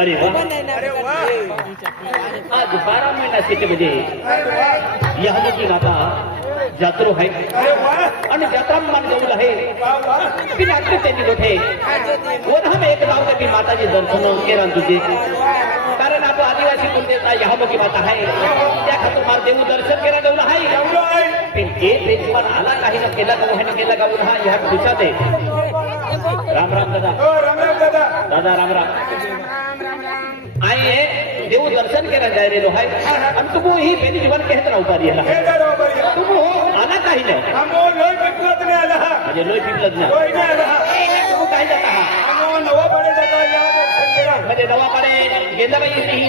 अरे वाह। आज बारह महीना सिट बजे यहाँ की माता जात्रो है। आणि जत्रा मान जवळ आहे की रात्री त्यांनी गोठे कोण एक नाव की माताजी दर्शन केला तुझे कारण आपण आदिवासी कुलदेवता यहामुखी माता आहे त्या खातर मला देऊ दर्शन केला जवळ आहे पण जे प्रेमवान आला काही ना केला गाऊ ह्याने केला गाऊ हा ह्या दिवसात आहे राम राम दादा। राम राम दादा। दादा राम राम। आई हे देऊ दर्शन केला जायलेलो आहे आणि तुम्ही ही बेनी जीवन कहत राहू पारी हे बरी तुम्ही आला काही नाही म्हणजे लोय पिकलत ना आला। हा तुम्ही काय जाता हा। म्हणजे नवापाडे गेंदाबाई ती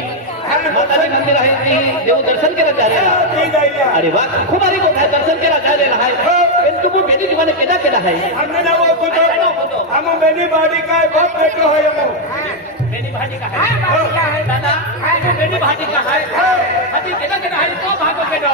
माताजी मंदिर आहे ती. देऊ दर्शन केलं झालेला अरे वा खूप भारी गोष्ट आहे. दर्शन केला झालेला आहे पण तुम्ही बेनी जीवन केला केला आहे. हमने ना वो कुतो हमो बेनी बाडी काय बाप बेटो है हमो बेनी भाजी का है. दादा बेनी भाजी का है. भाजी केला केला आहे. तो भागो केलो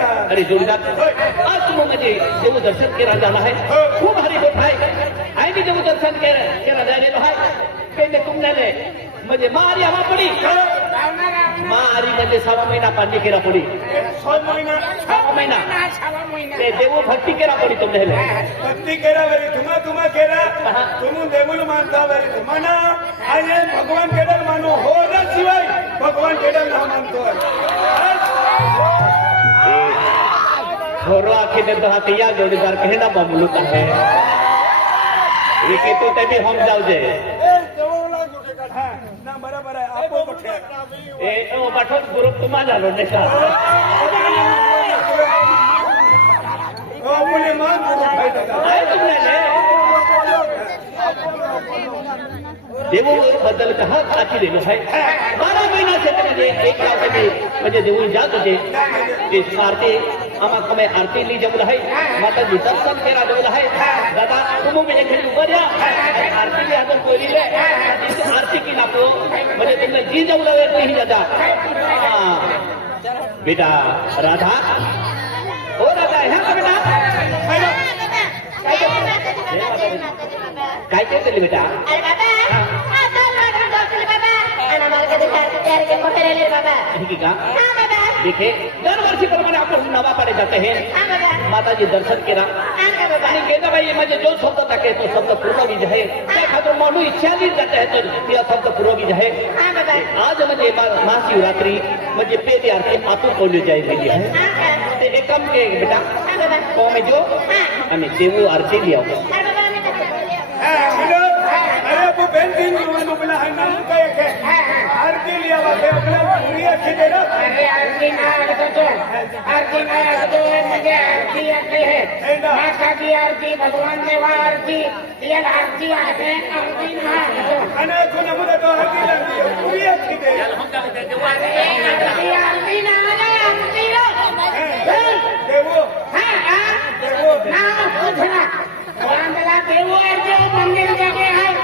अरे में जोडीदार. आज तुम्ही म्हणजे देव दर्शन केला झाला आहे. खूप भारी गोष्ट आहे. आहे की देव दर्शन केलं केला झालेलो आहे. पेंडे तुमल्याने म्हणजे मारी हवा पडी मारी म्हणजे सहा महिना पाणी केला पडी सहा महिना. ते देव भक्ती केला पडी तुमल्याने भक्ति केरा वेरी तुम्हा तुम्हा केरा तुम देवुल मानता वेरी तुम्हाना आये भगवान केडर मानो. हो न शिवाय भगवान केडर ना मानतो आखे दे तो हाथ या जोड़ीदार कहना बमलुक है ये के तो ते भी हम जाऊ जे। ना बराबर आहे आपो पठे ए, ओ पाठो ग्रुप तुम्हा झालो ने का ओ मुले मान गुरु भाई दादा तुमने ने देव, बदल कहा आखी दिलो है? बारा महिना से म्हणजे एक गाव मी म्हणजे देऊळ जात होते ते आरती आरती ली जमल आहे माता जी दर्शन केला जमल आहे दादा तुम्ही म्हणजे घरी उभं द्या आणि आरती ली अजून कोरी ले आरती की नापो म्हणजे तुमने जी जमल वेळ ही दादा हा. बेटा राधा। हो राधा ह्या का बेटा। काय काय केली बेटा? ठीक है का? देखे। दर वर्षी प्रमाणे आपण नवा पाडे जाते हैं। माता जी दर्शन केला आणि गेंदाबाई म्हणजे जो शब्द टाके तो शब्द पूर्ण बीज आहे त्या खातर इच्छाली जाते है तो ते शब्द पूर्ण बीज आहे आज म्हणजे मा- महाशिवरात्री म्हणजे पेली आरती आतून बोलली जायलेली आहे ते एकम के बेटा कोमे जो? आणि देऊ आरती लिया पेंटिंग यूज उपला है नाम का एक है आरती लिया वाले अपने पूरी अच्छी दे ना अरे आरती ना लगता तो आरती ना लगता है मुझे आरती आती है माता की आरती भगवान देवा आरती ये आरती आते हैं आरती ना अरे तो ना मुझे तो आरती लगती है पूरी अच्छी दे आरती आरती ना लगा आरती ना देवो हाँ हाँ देवो ना पूछना भगवान देवा देवो आरती मंदिर जाके है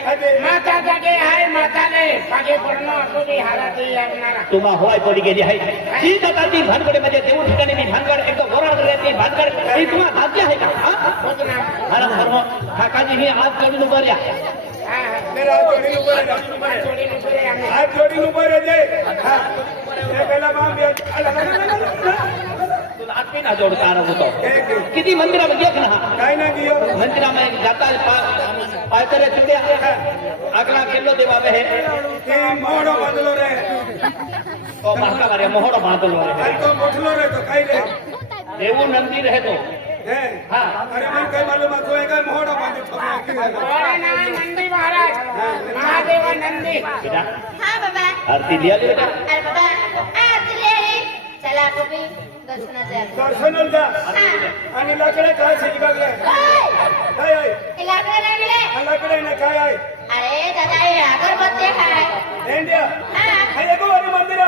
માતા જાગે હાય માતાને ભાગે પરનો અસુરી હારાથી આવનારા. તુમા હોય પડી ગઈ હાય. જી દાદાજી ભાનગડમાં જે દેવું ઠીકાને ની ભાનગડ એક તો ગોરાડ રહેતી ભાનગડ એ તુમા ભાગ્ય હે કા? હા? ધર્મ કાકાજી ની આજ ચડી નું કર્યા હાથ જોડી નું કરે છે પેલા માં तो। ना जोडता होतो किती मंदिरामध्ये एक ना? काय ना गियो। जाता पायतरे तिथे आगला किल्लो देवा हे। तो महाकाला रे। मोहडो बांधलो रे। तो मोठलो रे तो काय रे। देऊ नंदी रे तो। हाँ। अरे मन काय मालूम तो एक मोहडो बांधलो तो अरे ना नंदी महाराज। महादेवा नंदी। बेटा। हाँ, बाबा। आरती लिया ले बेटा। अरे बाबा आरती ले। चला कभी दर्शन ಅಲ್ದ ಅನಿಲ ಕಡೆ ಕಾಯ್ ಸಿಗಾಗ್ಲೆ ಕಾಯ್ ಆಯ್ ಇಲ್ಲ ಕಡೆ ಆಗಲೇ ಅಲ್ಲ ಕಡೆ ಇನ್ನ ಕಾಯ್ ಆಯ್ ಅರೆ ದಾದಾ ಈ ಅಗರಬತ್ತಿ ಕಾಯ್ ಏಂಡ್ಯಾ ಅಯ್ಯಗೋ ಒಂದು ಮಂದಿರ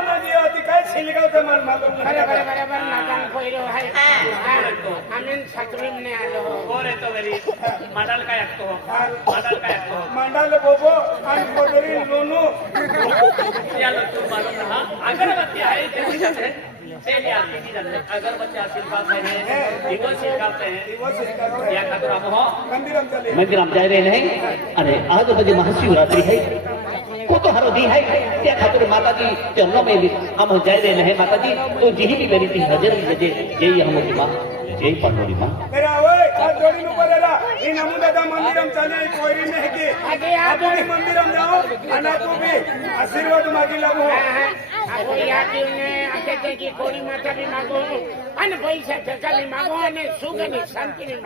बच्चे ही आशीर्वाद में है हैं। इवो सिखाते जा रहे नहीं अरे आज तो जो महाशिवरात्रि है। को तो हरो दी है। क्या खातिर माता जी तो हम में हम जाए रहे नहीं माता जी तो जी भी करी थी नज़र जजे यही हम की माँ यही पंडोरी माँ। अरे ओए आज जाओ अनाको भी आशीर्वाद मांगी लगो સાથે અને પૈસા શાંતિની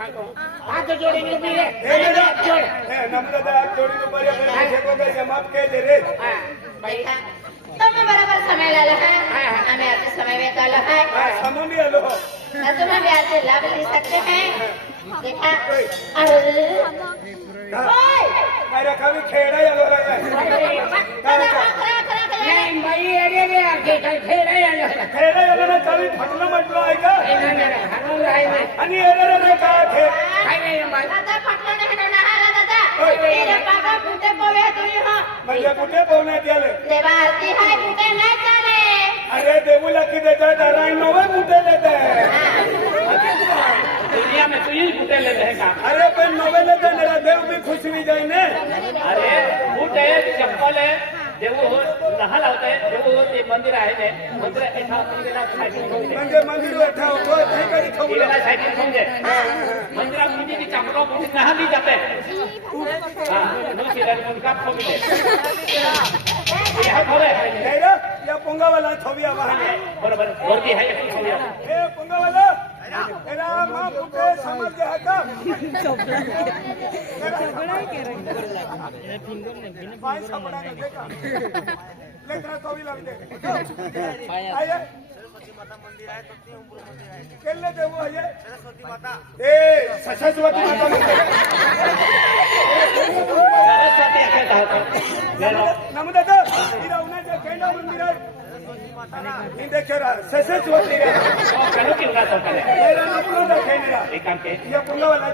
તમે બરાબર સમય લાલો અમે સમય વે તમે મે લાભ લે સકતે હે? ખેડા नाही अरे रे आमचे काय खेळाय आलं. काय नाही म्हणजे कुठे बोलण्यात आले अरे देऊला की देतात दाराय नवं कुठे देत दुनिया अरे पण नवे देता देव मी खुश होई जाईने अरे बूट चप्पल है देव हो लहान लावत आहे देव हो ते मंदिर आहे ने मंदिर एका मंदिराला सायकल घेऊन म्हणजे मंदिर बैठा होतो काही मंदिर आहे मंदिर आहे केले देऊ आहे सरस्वती माता ए सरस्वती माता नमदादा हिरा उन्हाच्या केंद्र मंदिर आहे सरस्वती माता हिंदे सरस्वती पचास होता है काम के ये पुल्ला वाला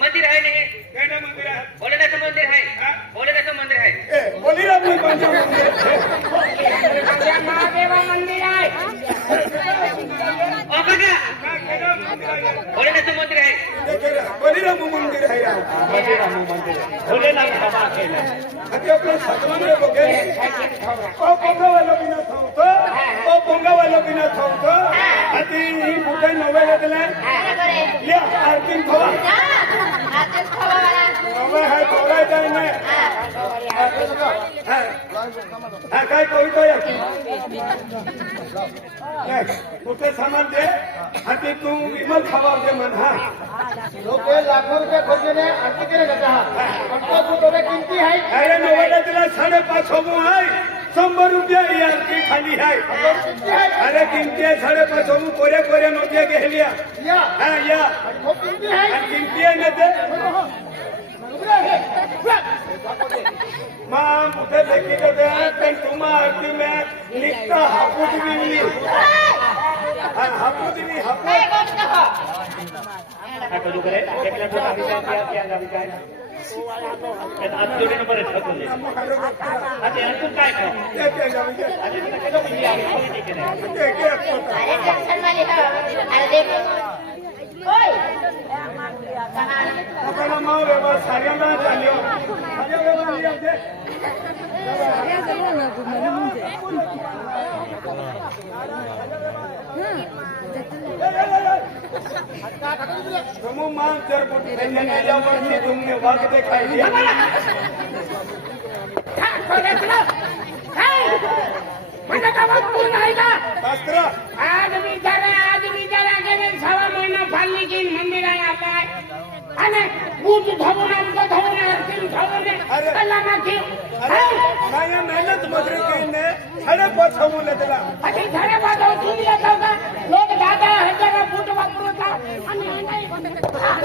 मंदिर है नहीं मंदिर है भोलेनाथ मंदिर है भोलेनाथ मंदिर అది ఒక సగమనే బొగ్గని ఓ పొంగ వాళ్ళ బిన చౌతో ఓ పొంగ వాళ్ళ బిన చౌతో అది ఈ బుగ్గ నవ్వేల दिला ये आरतीन खवा आरतीन खवा नवे है थोड़ा काय कविता कुठे सामान दे? आणि तू विमल खावा दे लोक लाखो रुपये फुटोरे किमती आहे अरे नवला तिला साडेपाच होमो आहे शंभर रुपया ही आरती खाली आहे किमती आहे अरे किमती आहे साडेपाच होमो कोऱ्या कोऱ्या नोट्या गेल्या या हा या तो किमती आहे आणि किमती आहे ना ते मां मुझे देखी तो दे पण तुम्हा आरती में निकता हापूस भी नहीं हाँ, हापूस नहीं હાથ જોડીને પડે આજે આ શું કાય આજે તમે કેટલો બીજી આવી નથી કે સારી ये क्या होता अरे टेंशन वाली हो अरे देखो ओए कहाँ अपना माँ व्यवहार सारिया ना चालियो सारिया व्यवहार लिया दे तुम माँ जर बुट पहने नहीं जाओ पर तुमने वक्त दिखाई दिया माझ्या गावात पूर्ण आहे का शास्त्र आज बिचारा आज बिचारा गेले सहा महिना फाळली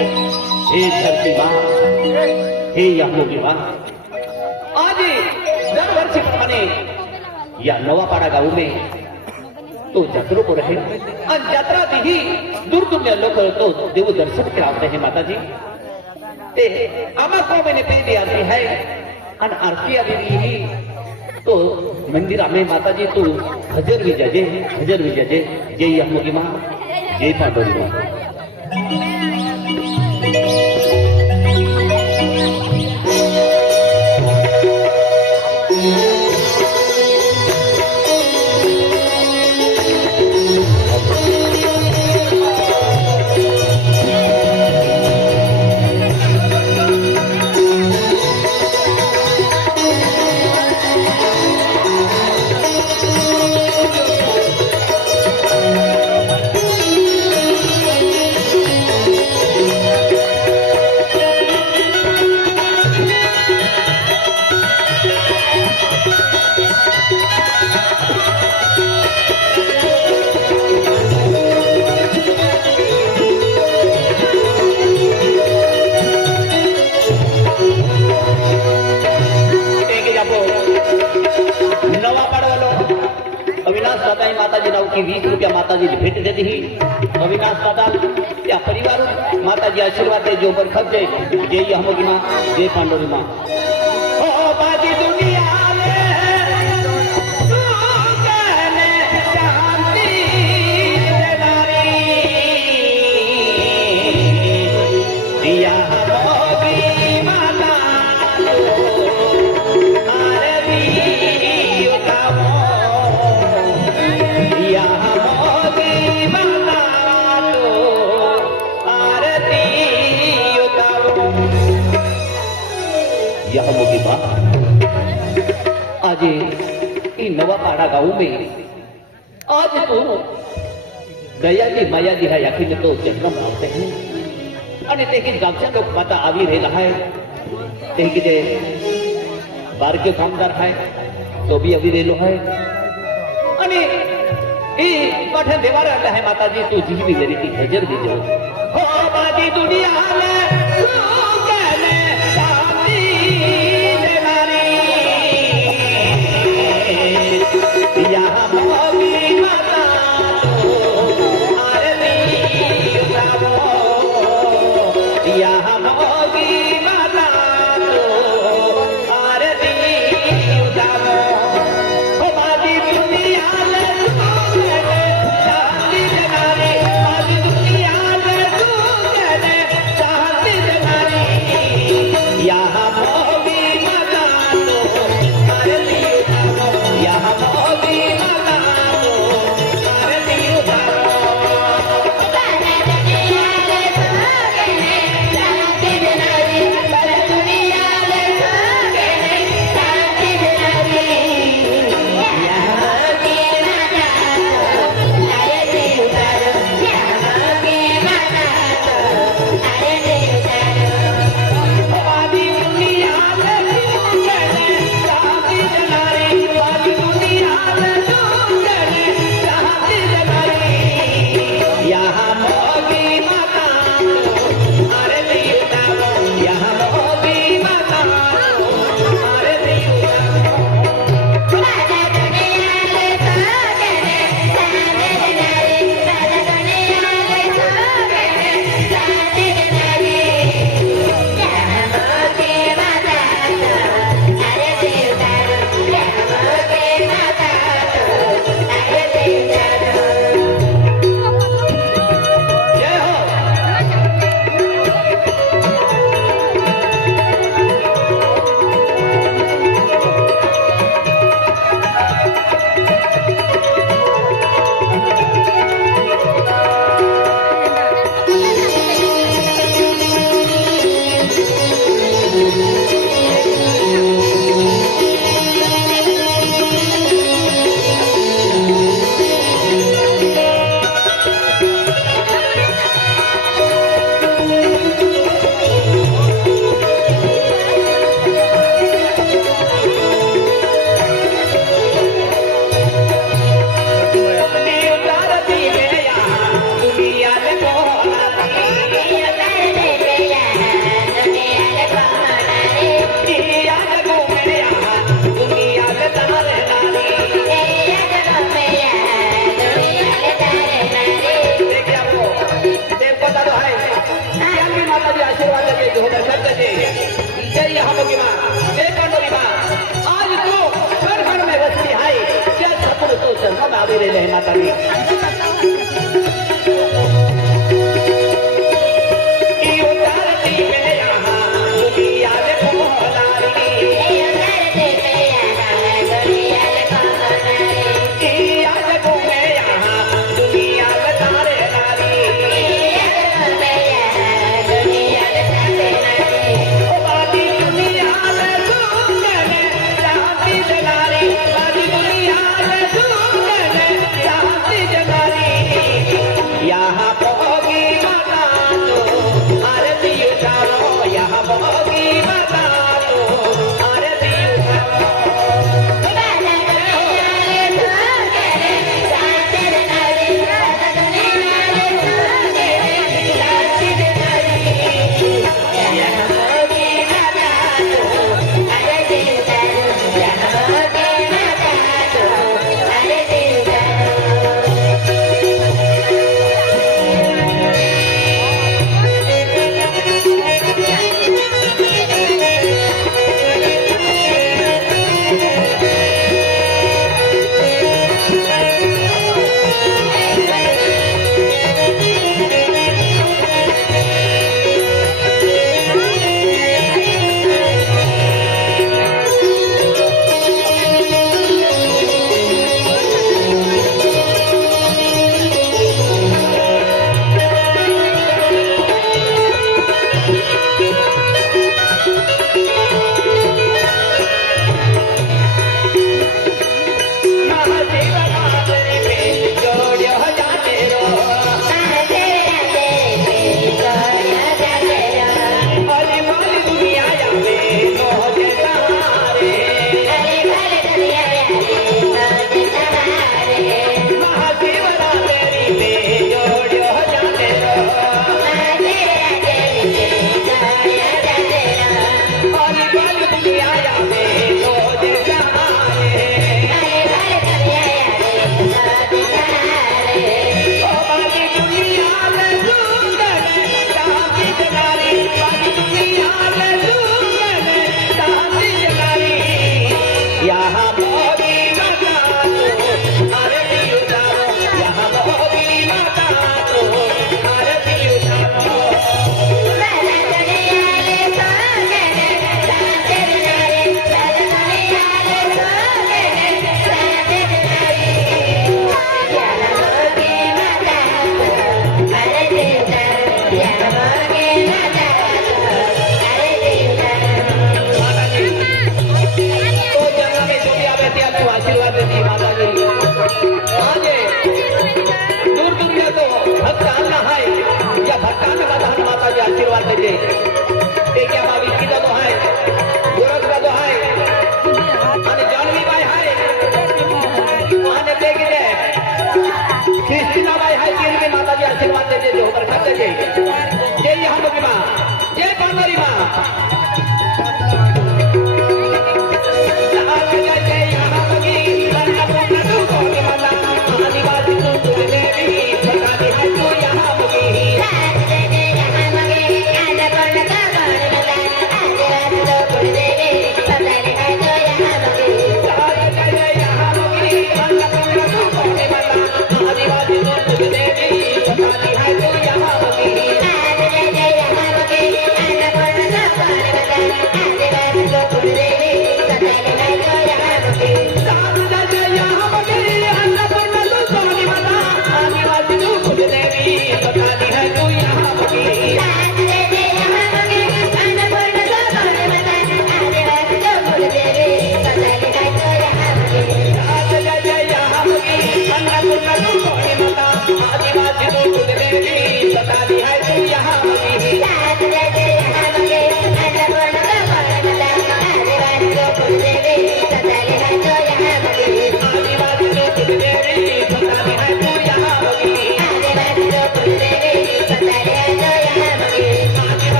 हे धरती माँ, हे यमो की माँ। आज दरवर्षी प्रमाणे या नवापाडा गावमे तो जत्रों को रहे। दूर लोग देव दर्शन तो देव दर्शन कराते हैं माता जी ते मैंने पेट भी आरती है, अन आरती आलेली ही। तो मंदिर में माता जी तू तो हजर भी जजे हजर भी जजे। जय यमुगी माँ, जय पांडव Thank you. અવિનાશ દાદાની માતાજી નાવથી વીસ રૂપિયા માતાજી ભેટ દેતી હી અવિનાશ દાદા ત્યાં પરિવાર માતાજી આશીર્વાદ દે જો પર ખપજે જય યમુકી માં જય પાંડોરી માં ઓ બાજી દુનિયા होगी बात। आज नवा पाड़ा गाँव में, आज तो दया जी माया जी है आखिर तो जन्म आते हैं। अरे देखिए गमछा तो पता आ भी रहा है। देखिए जे, बार के कामदार है तो भी अभी रेलो है। अरे ये पठे देवर है माता जी तू तो जी भी मेरी की नज़र दीजिए हो बाजी दुनिया में दिया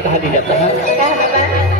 कहा दी जाता है।